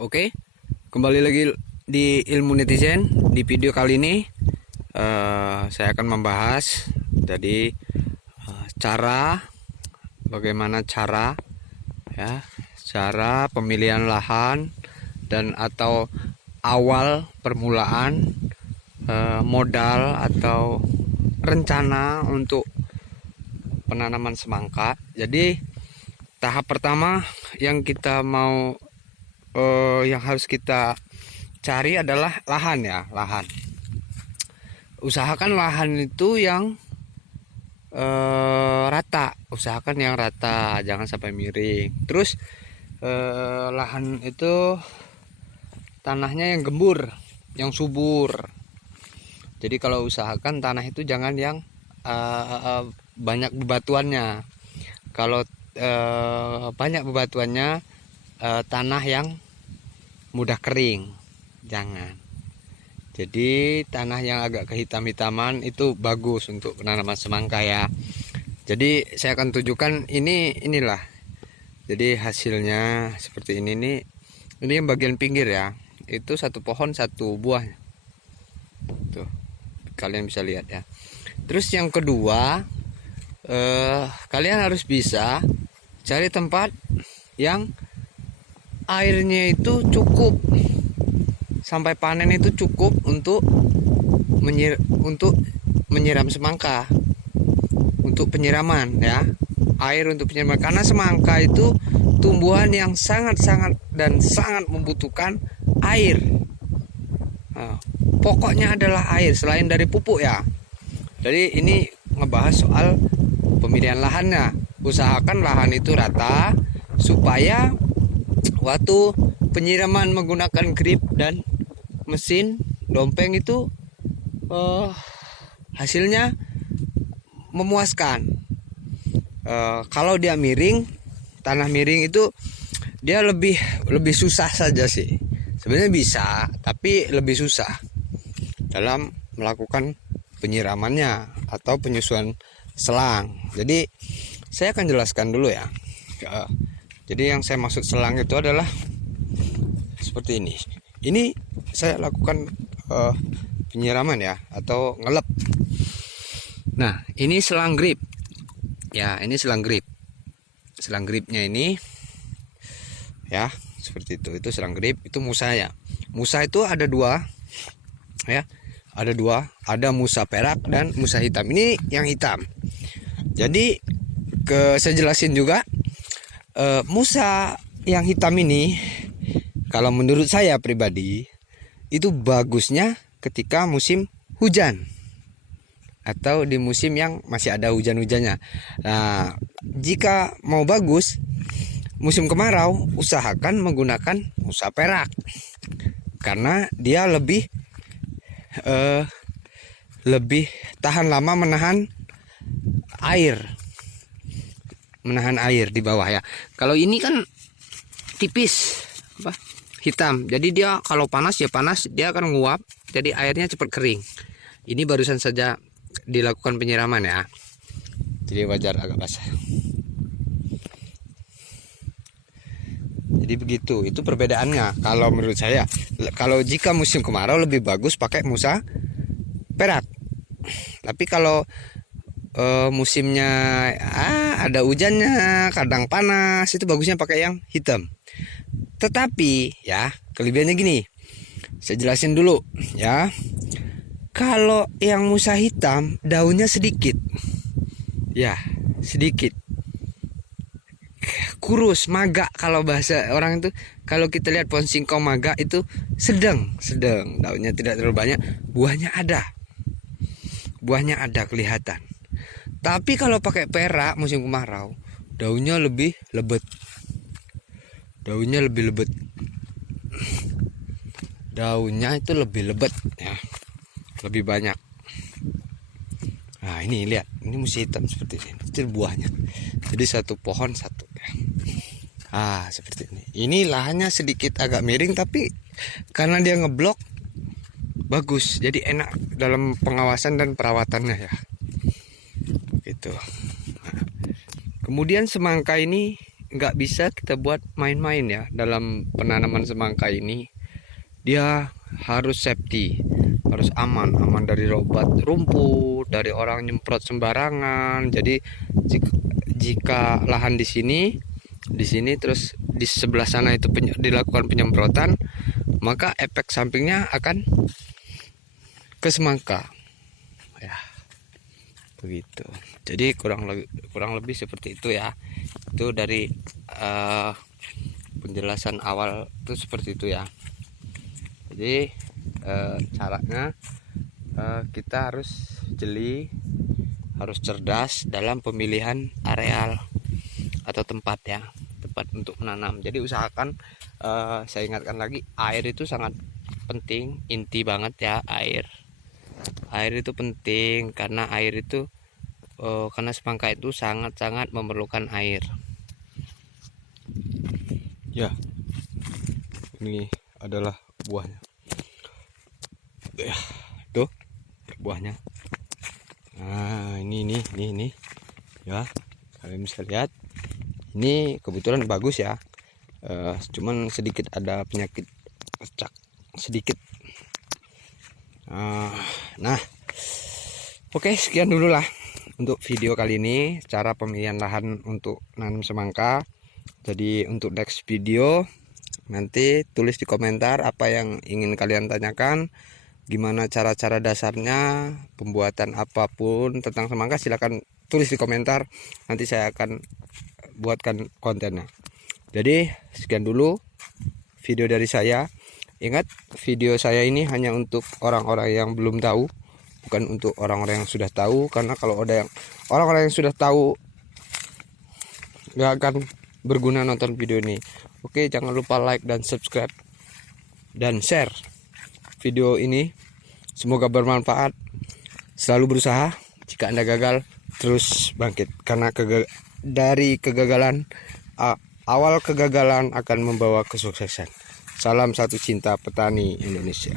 Oke, kembali lagi di Ilmu Netizen. Di video kali ini saya akan membahas jadi bagaimana cara pemilihan lahan dan atau awal permulaan modal atau rencana untuk penanaman semangka. Jadi tahap pertama yang kita mau yang harus kita cari adalah lahan lahan. Usahakan lahan itu yang rata, jangan sampai miring. Terus lahan itu tanahnya yang gembur, yang subur. Jadi kalau usahakan tanah itu jangan yang banyak bebatuannya. Kalau banyak bebatuannya, tanah yang mudah kering, jangan. Jadi tanah yang agak kehitam-hitaman itu bagus untuk penanaman semangka ya. Jadi saya akan tunjukkan inilah. Jadi hasilnya seperti ini nih. Ini yang bagian pinggir ya. Itu satu pohon satu buah. Tuh, kalian bisa lihat ya. Terus yang kedua, kalian harus bisa cari tempat yang airnya itu cukup, sampai panen itu cukup untuk menyiram semangka, untuk penyiraman ya, air untuk penyiraman. Karena semangka itu tumbuhan yang sangat membutuhkan air. Nah, pokoknya adalah air selain dari pupuk ya. Jadi ini ngebahas soal pemilihan lahannya. Usahakan lahan itu rata supaya waktu penyiraman menggunakan grip dan mesin dompeng itu hasilnya memuaskan. Kalau dia miring, tanah miring itu dia lebih susah saja sih. Sebenarnya bisa, tapi lebih susah dalam melakukan penyiramannya atau penyusuan selang. Jadi saya akan jelaskan dulu ya. Jadi yang saya maksud selang itu adalah seperti ini. Ini saya lakukan penyiraman ya, atau ngelep. Nah, ini selang grip. Ya, ini selang grip. Selang gripnya ini ya, seperti itu. Itu selang grip, itu musa ya. Musa itu ada dua ya. Ada dua, ada musa perak dan musa hitam. Ini yang hitam. Jadi saya jelasin juga. Musa yang hitam ini, kalau menurut saya pribadi, itu bagusnya ketika musim hujan atau di musim yang masih ada hujan-hujannya. Nah, jika mau bagus musim kemarau, usahakan menggunakan musa perak karena dia lebih tahan lama menahan air di bawah ya. Kalau ini kan tipis hitam, jadi dia kalau panas dia akan nguap, jadi airnya cepat kering. Ini barusan saja dilakukan penyiraman ya, jadi wajar agak basah. Jadi begitu, itu perbedaannya kalau menurut saya. Kalau jika musim kemarau lebih bagus pakai musa perak, tapi kalau musimnya ada hujannya, kadang panas, itu bagusnya pakai yang hitam. Tetapi ya, kelebihannya gini, saya jelasin dulu ya. Kalau yang musa hitam daunnya sedikit ya, sedikit kurus, magak. Kalau bahasa orang itu, kalau kita lihat pohon singkong magak itu sedang daunnya tidak terlalu banyak, buahnya ada kelihatan. Tapi kalau pakai perak musim kemarau, daunnya lebih lebet. Daunnya itu lebih lebet ya. Lebih banyak. Nah, ini lihat, ini musim hitam seperti ini. Itu buahnya. Jadi satu pohon satu ya. Seperti ini. Ini lahannya sedikit agak miring, tapi karena dia ngeblok bagus. Jadi enak dalam pengawasan dan perawatannya ya. Gitu. Nah, kemudian semangka ini nggak bisa kita buat main-main ya dalam penanaman semangka ini. Dia harus safety, harus aman dari obat rumput, dari orang nyemprot sembarangan. Jadi jika lahan di sini terus di sebelah sana itu dilakukan penyemprotan, maka efek sampingnya akan ke semangka ya, begitu. Jadi kurang lebih seperti itu ya. Itu dari penjelasan awal itu seperti itu ya. Jadi caranya kita harus jeli, harus cerdas dalam pemilihan areal atau tempat ya, tempat untuk menanam. Jadi usahakan, saya ingatkan lagi, air itu sangat penting, inti banget ya. Air itu penting karena karena semangka itu sangat-sangat memerlukan air ya. Ini adalah buahnya ya, tuh buahnya. Nah ini ya, kalian bisa lihat. Ini kebetulan bagus ya, cuman sedikit ada penyakit pecak sedikit. Nah, oke, sekian dulu lah untuk video kali ini, cara pemilihan lahan untuk nanam semangka. Jadi untuk next video nanti tulis di komentar apa yang ingin kalian tanyakan, gimana cara-cara dasarnya, pembuatan apapun tentang semangka, silahkan tulis di komentar, nanti saya akan buatkan kontennya. Jadi sekian dulu video dari saya. Ingat, video saya ini hanya untuk orang-orang yang belum tahu, bukan untuk orang-orang yang sudah tahu. Karena kalau ada orang-orang yang sudah tahu, nggak akan berguna nonton video ini. Oke, jangan lupa like dan subscribe dan share video ini. Semoga bermanfaat. Selalu berusaha. Jika Anda gagal, terus bangkit. Karena dari kegagalan, awal kegagalan akan membawa kesuksesan. Salam satu cinta petani Indonesia.